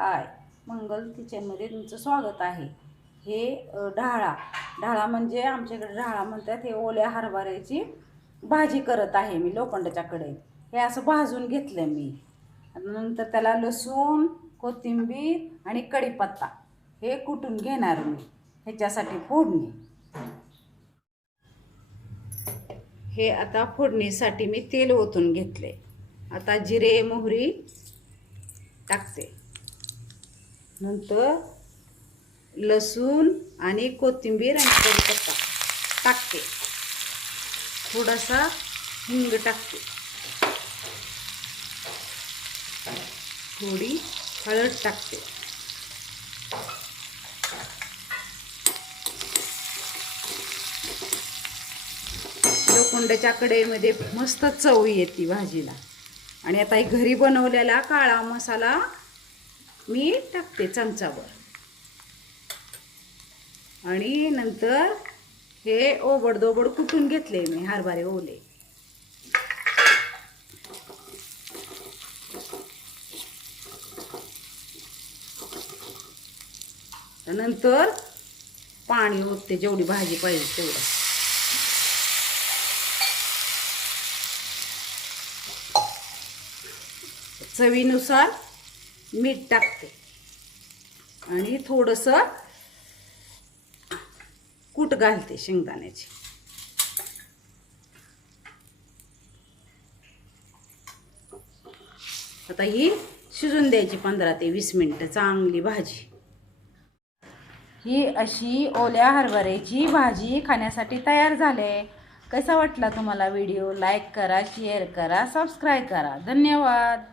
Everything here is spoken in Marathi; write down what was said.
हाय. मंगल किचनमध्ये तुमचं स्वागत आहे. हे ढाळा. ढाळा म्हणजे आमच्याकडे ढाळा म्हणतात हे ओल्या हरभऱ्याची भाजी करत आहे मी लोखंडाच्याकडे. हे असं भाजून घेतलं मी. नंतर त्याला लसूण कोथिंबीर आणि कढीपत्ता. हे कुटून घेणार मी? ह्याच्यासाठी फोडणी. हे आता फोडणीसाठी मी तेल ओतून घेतले आता जिरे मोहरी टाकते. नंतर लसूण आणि कोथिंबीर आणि कढीपत्ता टाकते. थोडासा हिंग टाकते. थोडी हळद टाकते. लोखंडाच्या कढईमध्ये मस्त चव येते भाजीला. आणि आता घरी बनवलेला काळा मसाला मी टाकते चमचावर. आणि नंतर हे ओबडदोबड कुटून घेतले मी हरभरे ओले. नंतर पाणी ओतते जेवढी भाजी पाहिजे तेवढं. चवीनुसार मीठ टाकते. आणि थोडंसं कूट घालते शेंगदाण्याची. आता ही शिजून द्यायची पंधरा ते वीस मिनटं चांगली भाजी. ही अशी ओल्या हरभऱ्याची भाजी खाण्यासाठी तयार झाले. कसा वाटला तुम्हाला व्हिडिओ? लाईक करा शेअर करा सबस्क्राईब करा. धन्यवाद.